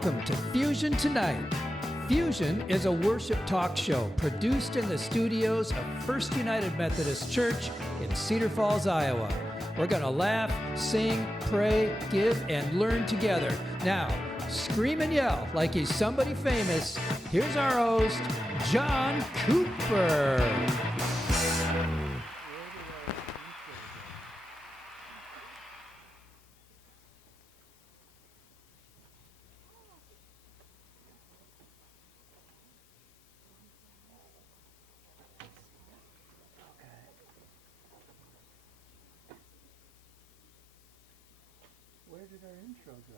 Welcome to Fusion Tonight. Fusion is a worship talk show produced in the studios of First United Methodist Church in Cedar Falls, Iowa. We're going to laugh, sing, pray, give, and learn together. Now, scream and yell like he's somebody famous. Here's our host, Jon Cooper. Where did our intro go?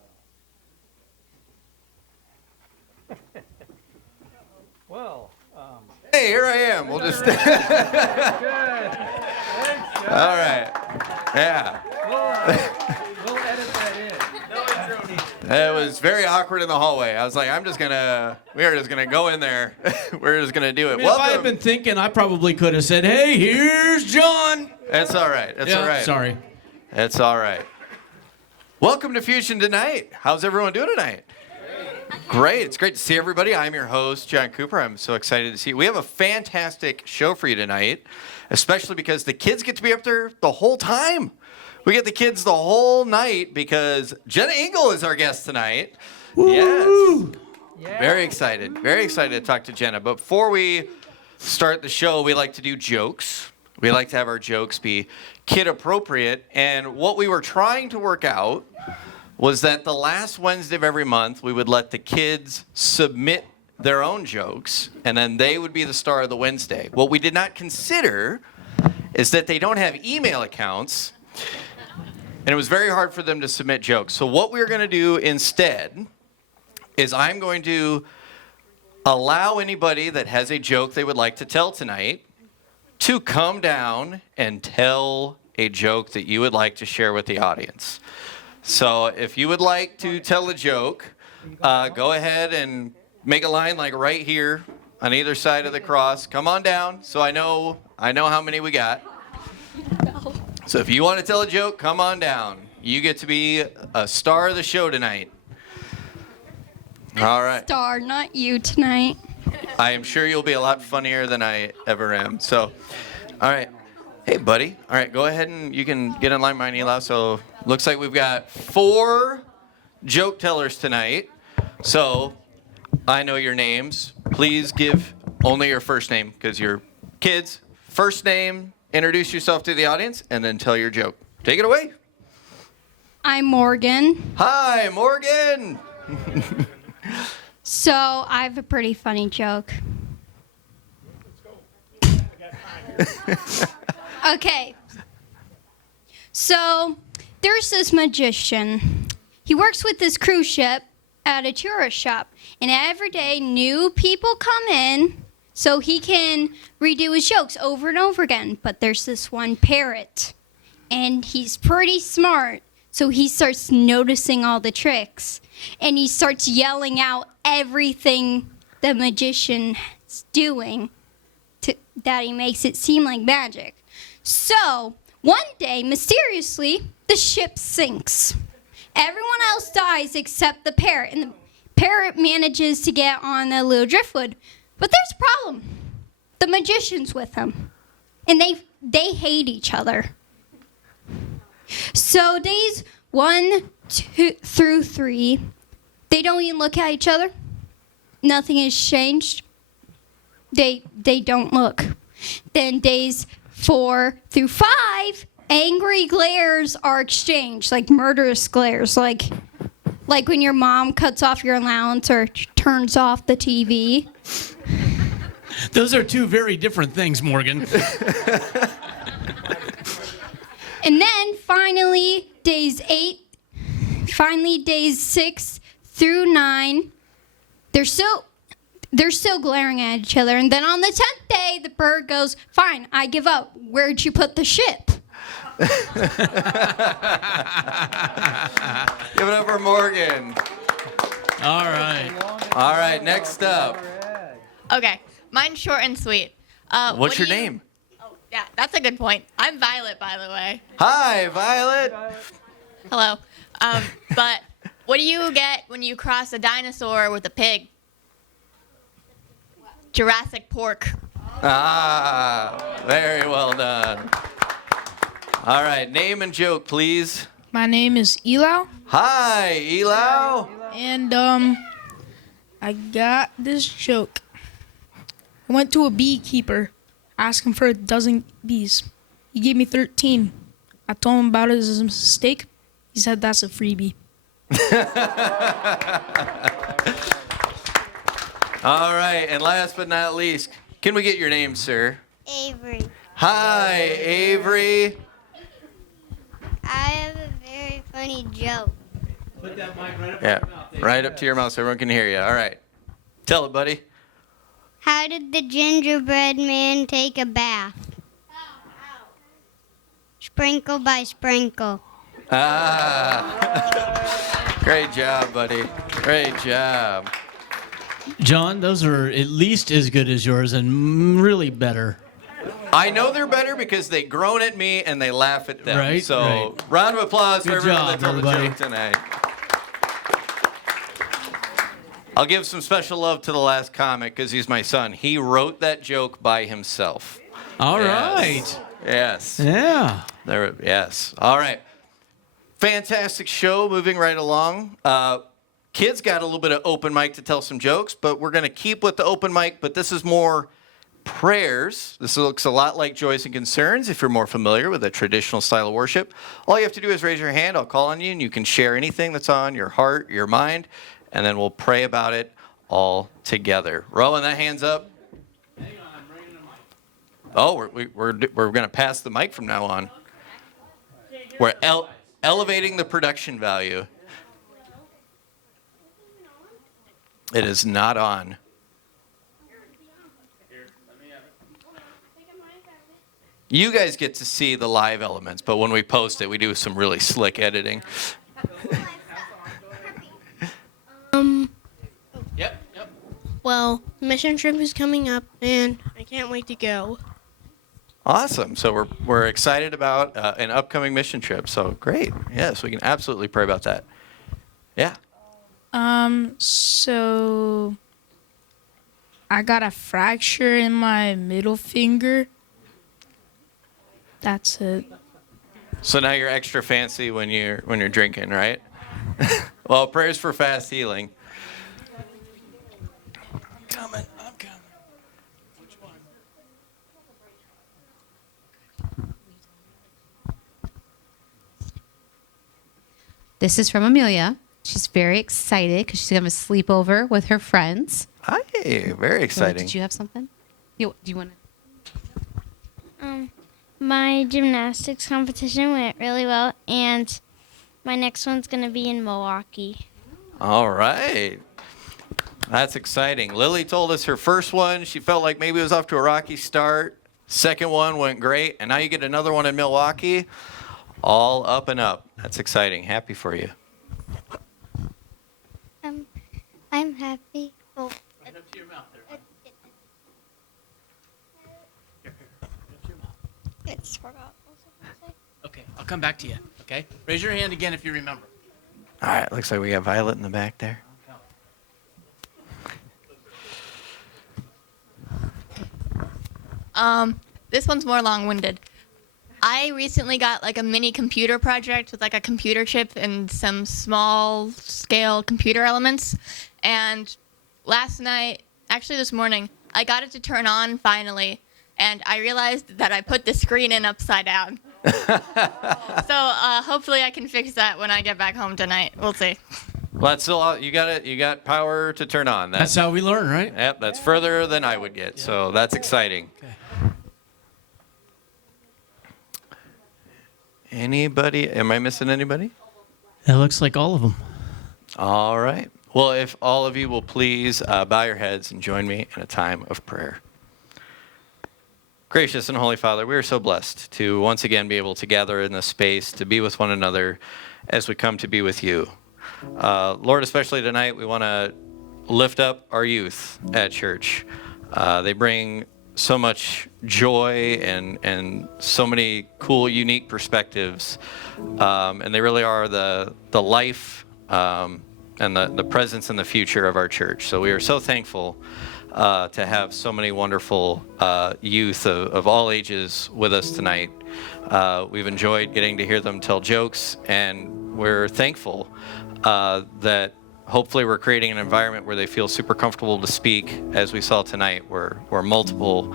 Well, hey, here I am. We'll just. Good. Thanks, John. All right. Yeah. We'll edit that in. No intro needed. It was very awkward in the hallway. I was like, we're just gonna go in there. We're just gonna do it. I mean, if I had been thinking, I probably could have said, "Hey, here's John." That's all right. That's all right. Sorry. That's all right. Welcome to Fusion Tonight. How's everyone doing tonight? Great. It's great to see everybody. I'm your host, Jon Cooper. I'm so excited to see you. We have a fantastic show for you tonight, especially because the kids get to be up there the whole time. We get the kids the whole night because Jenna Engel is our guest tonight. Woo! Yes. Yeah. Very excited. Very excited to talk to Jenna. But before we start the show, we like to do jokes. We like to have our jokes be kid appropriate. And what we were trying to work out was that the last Wednesday of every month, we would let the kids submit their own jokes, and then they would be the star of the Wednesday. What we did not consider is that they don't have email accounts, and it was very hard for them to submit jokes. So what we're going to do instead is I'm going to allow anybody that has a joke they would like to tell tonight to come down and tell a joke that you would like to share with the audience. So if you would like to tell a joke, go ahead and make a line like right here on either side of the cross. Come on down so I know how many we got. So if you want to tell a joke, come on down. You get to be a star of the show tonight. All right. Star, not you tonight. I am sure you'll be a lot funnier than I ever am. So, all right. Hey, buddy. All right, go ahead and you can get in line behind Eli. So, looks like we've got 4 joke tellers tonight. So, I know your names. Please give only your first name because you're kids. First name, introduce yourself to the audience, and then tell your joke. Take it away. I'm Morgan. Hi, Morgan. So I have a pretty funny joke. Okay. So there's this magician. He works with this cruise ship at a tourist shop. And every day new people come in so he can redo his jokes over and over again. But there's this one parrot. And he's pretty smart. So he starts noticing all the tricks. And he starts yelling out everything the magician's doing that he makes it seem like magic. So, one day, mysteriously, the ship sinks. Everyone else dies except the parrot. And the parrot manages to get on a little driftwood. But there's a problem. The magician's with him. And they hate each other. So days 1 through 3, they don't even look at each other. Nothing has changed. They don't look. Then days 4 through 5, angry glares are exchanged, like murderous glares, like when your mom cuts off your allowance or turns off the TV. Those are 2 very different things, Morgan. And then finally, days 6 through 9, they're still glaring at each other. And then on the 10th day, the bird goes, "Fine, I give up. Where'd you put the ship?" Give it up for Morgan. All right. All right, next up. Okay, mine's short and sweet. What's your name? Oh, yeah, that's a good point. I'm Violet, by the way. Hi, Violet. Hello. But What do you get when you cross a dinosaur with a pig? Jurassic pork. Ah, very well done. All right, name and joke, please. My name is Elau, Hi, Elau. and I got this joke. I went to a beekeeper, asked him for a dozen bees. He gave me 13. I told him about it as a mistake. He said that's a freebie. All right, and last but not least, can we get your name, sir? Avery. Hi, Avery. I have a very funny joke. Put that mic right up. Yeah, right up to your mouth so everyone can hear you. All right. Tell it, buddy. How did the gingerbread man take a bath? Sprinkle by sprinkle. Ah. Great job, buddy. Great job. John, those are at least as good as yours and really better. I know they're better because they groan at me and they laugh at them. Right, So, right. round of applause for Good everyone job, that told everybody. the joke tonight. I'll give some special love to the last comic because he's my son. He wrote that joke by himself. All Yes. right. Yes. Yeah. There. Yes. All right. Fantastic show. Moving right along. Kids got a little bit of open mic to tell some jokes, but we're going to keep with the open mic. But this is more prayers. This looks a lot like Joys and Concerns if you're more familiar with a traditional style of worship. All you have to do is raise your hand. I'll call on you, and you can share anything that's on your heart, your mind, and then we'll pray about it all together. Rowan, that hand's up. Hang on, I'm bringing the mic. Oh, we're going to pass the mic from now on. We're elevating the production value. It is not on. You guys get to see the live elements, but when we post it, we do some really slick editing. Yep. Well, mission trip is coming up, and I can't wait to go. Awesome. So we're excited about an upcoming mission trip. So great. Yes, we can absolutely pray about that. Yeah. So I got a fracture in my middle finger. That's it. So now you're extra fancy when you're drinking, right? Well, prayers for fast healing. I'm coming. Which one? This is from Amelia. She's very excited because she's going to have a sleepover with her friends. Hi, very exciting. Did you have something? Do you want to? My gymnastics competition went really well, and my next one's going to be in Milwaukee. All right. That's exciting. Lily told us her first one, she felt like maybe it was off to a rocky start. Second one went great, and now you get another one in Milwaukee. All up and up. That's exciting. Happy for you. I'm happy. Oh. Right up to your mouth there. It's forgot. Okay, I'll come back to you. Okay? Raise your hand again if you remember. All right, looks like we got Violet in the back there. This one's more long-winded. I recently got like a mini computer project with like a computer chip and some small-scale computer elements. And last night, actually this morning, I got it to turn on finally, and I realized that I put the screen in upside down. So hopefully I can fix that when I get back home tonight. We'll see. Well, that's still you got it. You got power to turn on. That's how we learn, right? Yep, that's further than I would get. So that's exciting. Okay. Anybody? Am I missing anybody? That looks like all of them. All right. Well, if all of you will please bow your heads and join me in a time of prayer. Gracious and Holy Father, we are so blessed to once again be able to gather in this space, to be with one another as we come to be with you. Lord, especially tonight, we want to lift up our youth at church. They bring so much joy and so many cool, unique perspectives. And they really are the life and the presence and the future of our church. So we are so thankful to have so many wonderful youth of all ages with us tonight. We've enjoyed getting to hear them tell jokes, and we're thankful that hopefully we're creating an environment where they feel super comfortable to speak, as we saw tonight, where multiple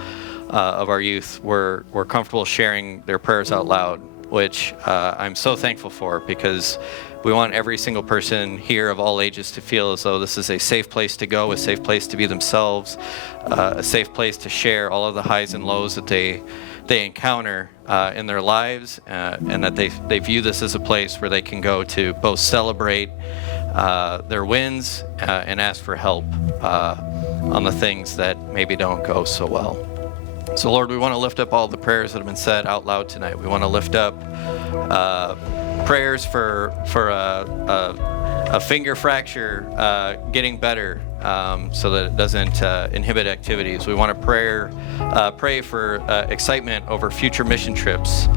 of our youth were comfortable sharing their prayers out loud, which I'm so thankful for, because we want every single person here of all ages to feel as though this is a safe place to go, a safe place to be themselves, a safe place to share all of the highs and lows that they encounter in their lives, and that they view this as a place where they can go to both celebrate their wins and ask for help on the things that maybe don't go so well. So Lord, we want to lift up all the prayers that have been said out loud tonight. We want to lift up prayers for a finger fracture getting better, so that it doesn't inhibit activities. We want to pray for excitement over future mission trips.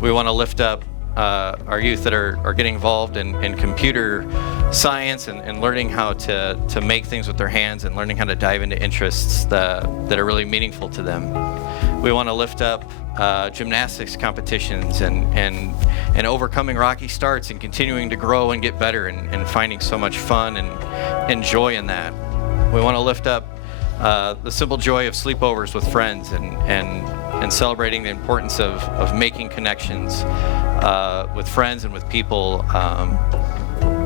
We want to lift up our youth that are getting involved in computer science and learning how to make things with their hands, and learning how to dive into interests that are really meaningful to them. We want to lift up gymnastics competitions and overcoming rocky starts and continuing to grow and get better and finding so much fun and joy in that. We want to lift up the simple joy of sleepovers with friends and celebrating the importance of making connections with friends and with people,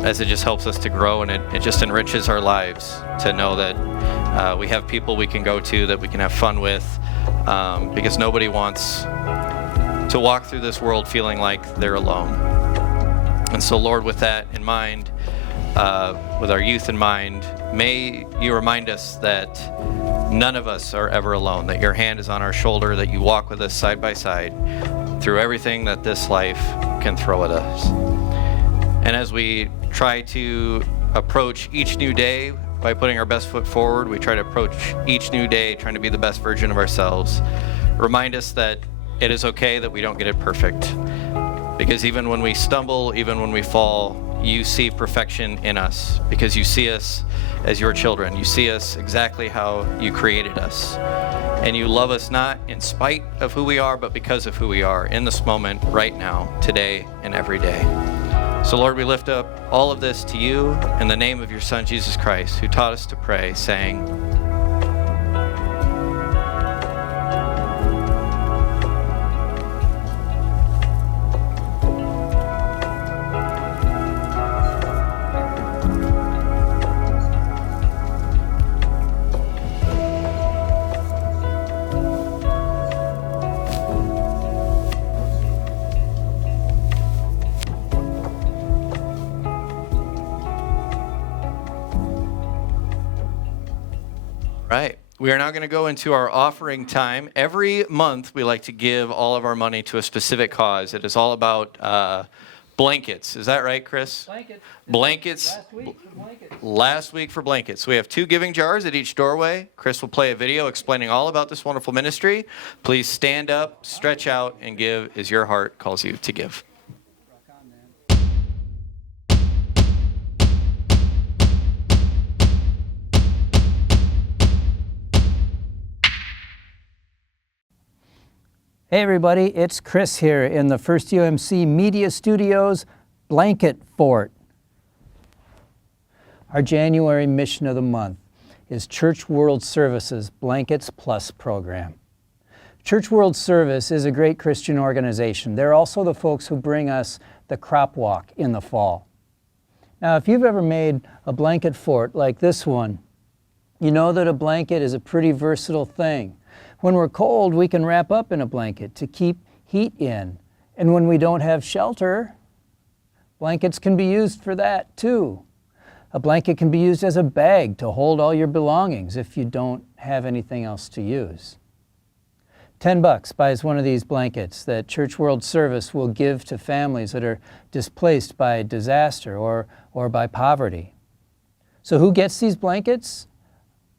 as it just helps us to grow, and it just enriches our lives to know that we have people we can go to, that we can have fun with, because nobody wants to walk through this world feeling like they're alone. And so Lord, with that in mind, with our youth in mind, may you remind us that none of us are ever alone, that your hand is on our shoulder, that you walk with us side by side through everything that this life can throw at us. And as we try to approach each new day by putting our best foot forward, we try to approach each new day trying to be the best version of ourselves. Remind us that it is okay that we don't get it perfect, because even when we stumble, even when we fall, you see perfection in us, because you see us as your children. You see us exactly how you created us. And you love us not in spite of who we are, but because of who we are in this moment, right now, today, and every day. So Lord, we lift up all of this to you in the name of your Son, Jesus Christ, who taught us to pray, saying, right. We are now going to go into our offering time. Every month, we like to give all of our money to a specific cause. It is all about blankets. Is that right, Chris? Blankets. Last week for blankets. We have 2 giving jars at each doorway. Chris will play a video explaining all about this wonderful ministry. Please stand up, stretch out, and give as your heart calls you to give. Hey everybody, it's Chris here in the First UMC Media Studios Blanket Fort. Our January mission of the month is Church World Service's Blankets Plus program. Church World Service is a great Christian organization. They're also the folks who bring us the crop walk in the fall. Now, if you've ever made a blanket fort like this one, you know that a blanket is a pretty versatile thing. When we're cold, we can wrap up in a blanket to keep heat in. And when we don't have shelter, blankets can be used for that too. A blanket can be used as a bag to hold all your belongings if you don't have anything else to use. $10 buys one of these blankets that Church World Service will give to families that are displaced by disaster or by poverty. So who gets these blankets?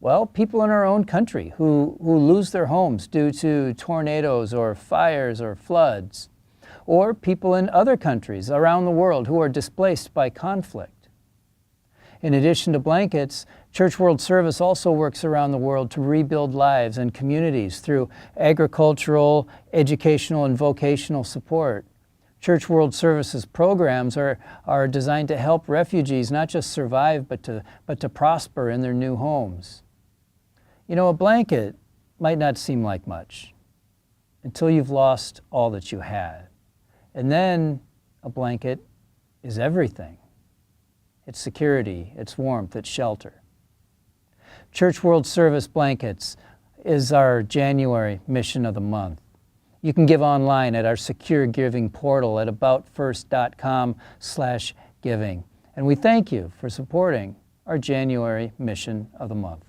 Well, people in our own country who lose their homes due to tornadoes or fires or floods. or people in other countries around the world who are displaced by conflict. In addition to blankets, Church World Service also works around the world to rebuild lives and communities through agricultural, educational, and vocational support. Church World Service's programs are designed to help refugees not just survive, but to prosper in their new homes. You know, a blanket might not seem like much until you've lost all that you had. And then a blanket is everything. It's security, it's warmth, it's shelter. Church World Service Blankets is our January mission of the month. You can give online at our secure giving portal at aboutfirst.com/giving. And we thank you for supporting our January mission of the month.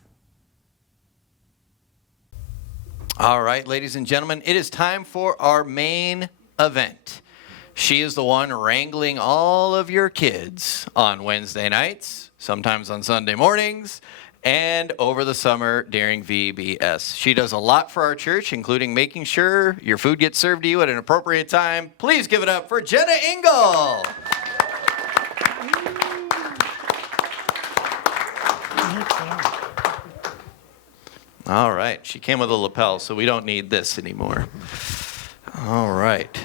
All right, ladies and gentlemen, it is time for our main event. She is the one wrangling all of your kids on Wednesday nights, sometimes on Sunday mornings, and over the summer during VBS. She does a lot for our church, including making sure your food gets served to you at an appropriate time. Please give it up for Jenna Engel. All right, she came with a lapel, so we don't need this anymore. All right.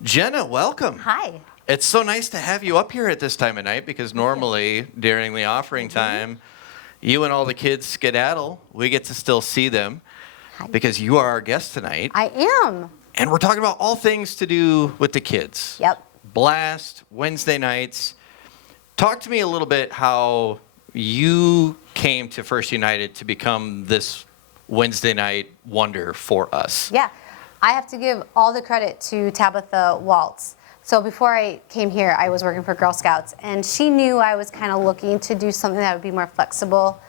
Jenna, welcome. Hi. It's so nice to have you up here at this time of night because normally during the offering time, you and all the kids skedaddle. We get to still see them because you are our guest tonight. I am. And we're talking about all things to do with the kids. Yep. Blast, Wednesday nights. Talk to me a little bit how you came to First United to become this Wednesday night wonder for us. Yeah. I have to give all the credit to Tabitha Waltz. So before I came here, I was working for Girl Scouts, and she knew I was kind of looking to do something that would be more flexible,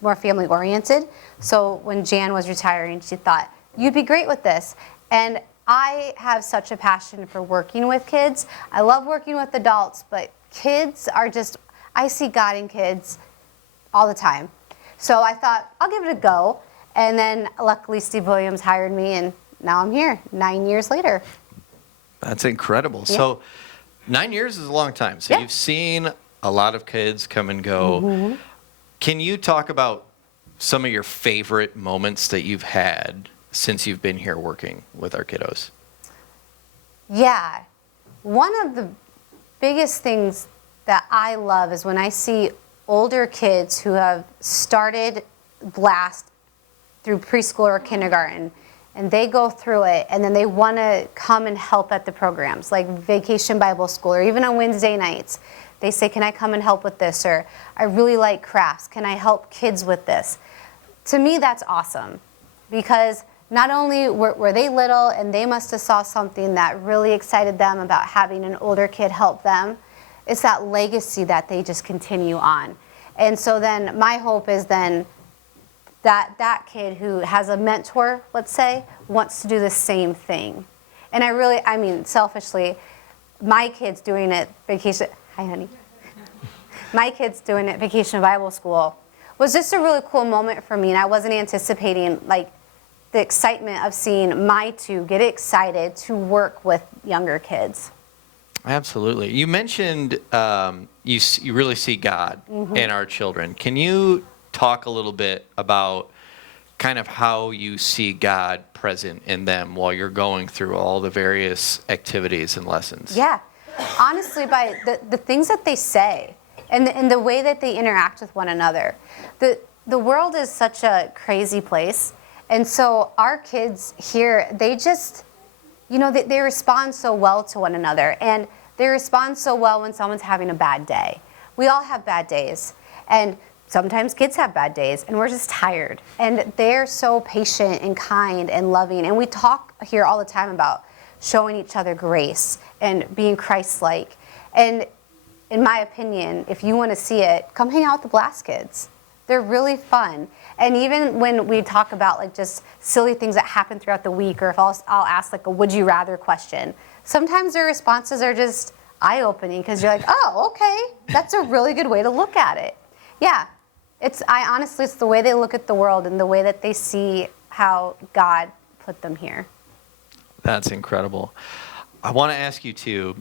more family-oriented. So when Jan was retiring, she thought, you'd be great with this. And I have such a passion for working with kids. I love working with adults, but kids are just, I see God in kids all the time. So I thought, I'll give it a go. And then luckily Steve Williams hired me, and now I'm here 9 years later. That's incredible. Yeah. So 9 years is a long time. So you've seen a lot of kids come and go. Mm-hmm. Can you talk about some of your favorite moments that you've had since you've been here working with our kiddos? Yeah. One of the biggest things that I love is when I see older kids who have started Blast through preschool or kindergarten, and they go through it, and then they want to come and help at the programs, like Vacation Bible School, or even on Wednesday nights. They say, can I come and help with this? Or I really like crafts. Can I help kids with this? To me, that's awesome, because not only were they little and they must have saw something that really excited them about having an older kid help them, it's that legacy that they just continue on. And so then my hope is then that kid who has a mentor, let's say, wants to do the same thing. And I mean, selfishly, my kids doing it Vacation, hi honey. My kids doing it Vacation Bible School was just a really cool moment for me, and I wasn't anticipating like the excitement of seeing my two get excited to work with younger kids. Absolutely. You mentioned you really see God in our children. Can you talk a little bit about kind of how you see God present in them while you're going through all the various activities and lessons? Yeah. Honestly, by the things that they say and the way that they interact with one another. The world is such a crazy place. And so our kids here, they just, you know, they respond so well to one another. And they respond so well when someone's having a bad day. We all have bad days. And sometimes kids have bad days, and we're just tired. And they're so patient and kind and loving. And we talk here all the time about showing each other grace and being Christ-like. And in my opinion, if you want to see it, come hang out with the Blast Kids. They're really fun. And even when we talk about like just silly things that happen throughout the week, or if I'll ask like a would you rather question, sometimes their responses are just eye-opening, because you're like, oh, okay, that's a really good way to look at it. Yeah. Honestly, it's the way they look at the world and the way that they see how God put them here. That's incredible. I want to ask you too.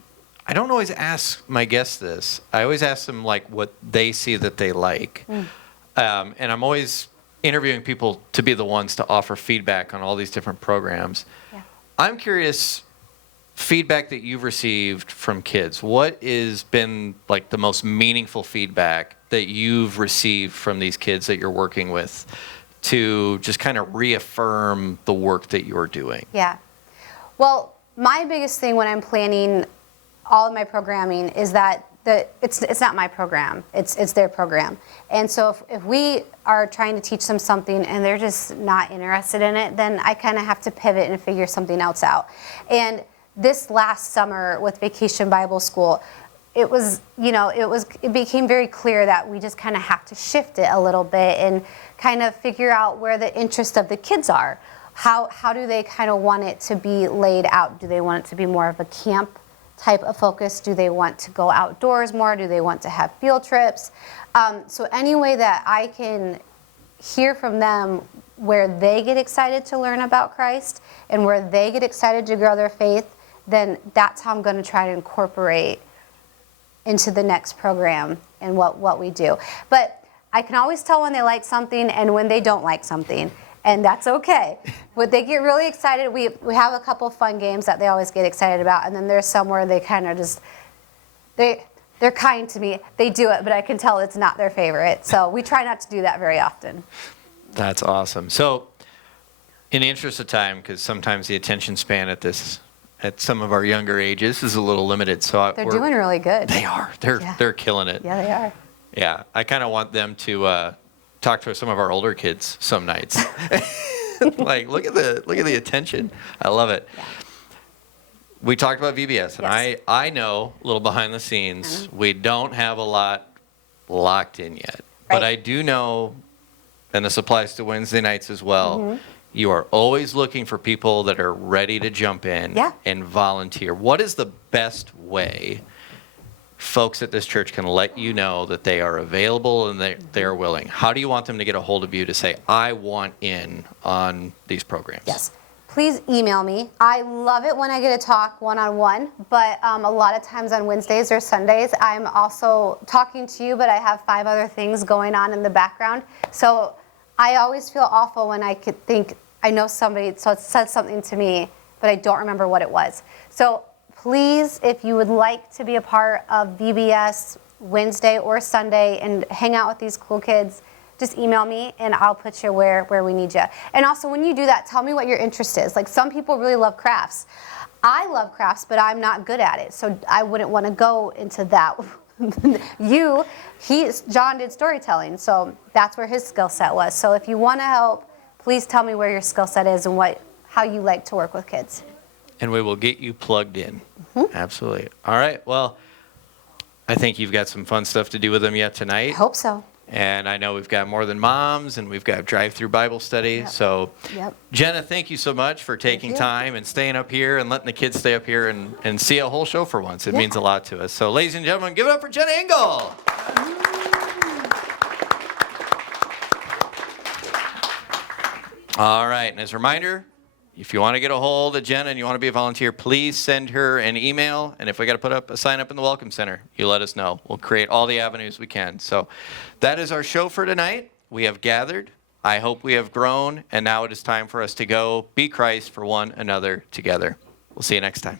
I don't always ask my guests this. I always ask them like what they see that they like, and I'm always interviewing people to be the ones to offer feedback on all these different programs. Yeah. I'm curious, feedback that you've received from kids. What has been like the most meaningful feedback that you've received from these kids that you're working with to just kind of reaffirm the work that you're doing? Yeah. Well, my biggest thing when I'm planning all of my programming is that it's not my program, it's their program. And so if we are trying to teach them something and they're just not interested in it, then I kind of have to pivot and figure something else out. And this last summer with Vacation Bible School, it became very clear that we just kind of have to shift it a little bit and kind of figure out where the interest of the kids are. How do they kind of want it to be laid out? Do they want it to be more of a camp type of focus? Do they want to go outdoors more? Do they want to have field trips? So any way that I can hear from them where they get excited to learn about Christ and where they get excited to grow their faith, then that's how I'm going to try to incorporate into the next program and what we do. But I can always tell when they like something and when they don't like something. And that's okay. But they get really excited. We have a couple fun games that they always get excited about, and then there's some where they kind of just, they're kind to me. They do it, but I can tell it's not their favorite. So we try not to do that very often. That's awesome. So in the interest of time, because sometimes the attention span at some of our younger ages is a little limited. So they're doing really good. They are. They're killing it. Yeah, they are. Yeah, I kind of want them to talk to some of our older kids some nights. Like, look at the attention. I love it. Yeah. We talked about VBS, and yes. I know a little behind the scenes. We don't have a lot locked in yet, but I do know, and this applies to Wednesday nights as well. You are always looking for people that are ready to jump in and volunteer. What is the best way folks at this church can let you know that they are available and they are willing? How do you want them to get a hold of you to say, I want in on these programs? Yes. Please email me. I love it when I get to talk one-on-one, but a lot of times on Wednesdays or Sundays, I'm also talking to you, but I have 5 other things going on in the background. So I always feel awful when I could think I know somebody said something to me, but I don't remember what it was. So please, if you would like to be a part of VBS Wednesday or Sunday and hang out with these cool kids, just email me and I'll put you where we need you. And also when you do that, tell me what your interest is. Like some people really love crafts. I love crafts, but I'm not good at it. So I wouldn't want to go into that. Jon did storytelling, so that's where his skill set was. So if you want to help, please tell me where your skill set is and how you like to work with kids. And we will get you plugged in. Absolutely. All right. Well, I think you've got some fun stuff to do with them yet tonight. I hope so. And I know we've got More Than Moms, and we've got drive-through Bible study. Yep. So, Jenna, thank you so much for taking time and staying up here and letting the kids stay up here and see a whole show for once. It means a lot to us. So, ladies and gentlemen, give it up for Jenna Engel. All right. And as a reminder, if you want to get a hold of Jenna and you want to be a volunteer, please send her an email. And if we got to put up a sign up in the Welcome Center, you let us know. We'll create all the avenues we can. So that is our show for tonight. We have gathered. I hope we have grown. And now it is time for us to go be Christ for one another together. We'll see you next time.